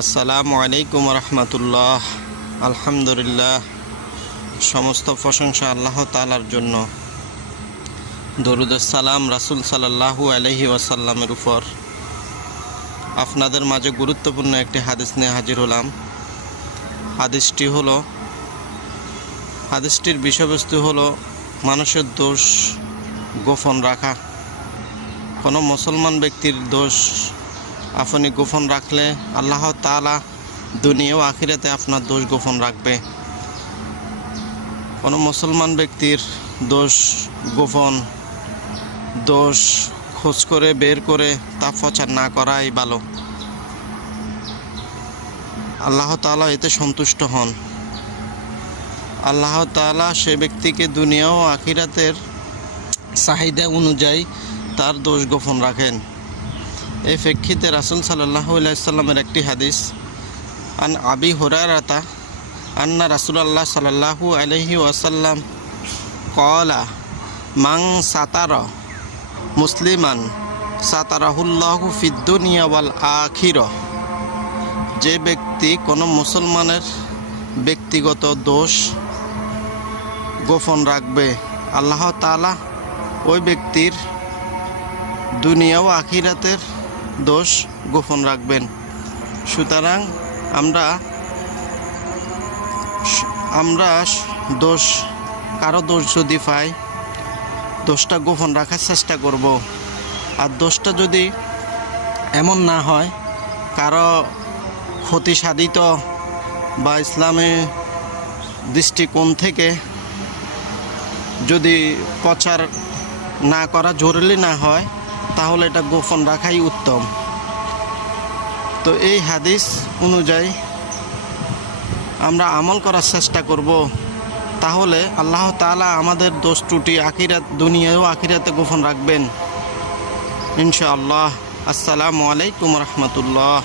আসসালামু আলাইকুম রহমতুল্লাহ। আলহামদুলিল্লাহ, সমস্ত প্রশংসা আল্লাহ তাআলার জন্য। দরুদ সালাম রাসূল সাল্লাল্লাহু আলাইহি ওয়াসাল্লামের উপর। আপনাদের মাঝে গুরুত্বপূর্ণ একটি হাদিস নিয়ে হাজির হলাম। হাদিসটির বিষয়বস্তু হলো মানুষের দোষ গোপন রাখা। কোনো মুসলমান ব্যক্তির দোষ আপনি গোপন রাখলে আল্লাহ তাআলা দুনিয়া ও আখিরাতে আপনার দোষ গোপন রাখবে। কোনো মুসলমান ব্যক্তির দোষ গোপন, দোষ খোঁজ করে বের করে তা প্রচার না করাই ভালো। আল্লাহ তাআলা এতে সন্তুষ্ট হন। আল্লাহ তাআলা সে ব্যক্তিকে দুনিয়া ও আখিরাতের চাহিদা অনুযায়ী তার দোষ গোপন রাখেন। এই প্রেক্ষিতে রাসূল সাল্লাল্লাহু আলাইহি ওয়াসাল্লামের একটি হাদিস, আন আবি হুরায়রাতা আন্না রাসূলুল্লাহ সাল্লাল্লাহু আলাইহি ওয়াসাল্লাম ক্বালা মান সাতারা মুসলিমান সাতারাহুল্লাহু ফিদ দুনিয়া ওয়াল আখিরা। যে ব্যক্তি কোনো মুসলমানের ব্যক্তিগত দোষ গোপন রাখবে, আল্লাহ তাআলা ওই ব্যক্তির দুনিয়া ও আখিরাতের দোষ গোপন রাখবেন। সুতরাং আমরা কারো দোষ যদি পাই, দোষটা গোপন রাখার চেষ্টা করব। আর দোষটা যদি এমন না হয় কারো ক্ষতি সাধিত বা ইসলামের দৃষ্টিকোণ থেকে যদি প্রচার না করা জরুরি না হয়, তাহলে এটা গোপন রাখাই উত্তম। তো এই হাদিস অনুযায়ী আমরা আমল করার চেষ্টা করব, তাহলে আল্লাহ তাআলা আমাদের দোষ ত্রুটি দুনিয়া ও আখিরাতে গোপন রাখবেন ইনশাআল্লাহ। আসসালামু আলাইকুম রহমতুল্লাহ।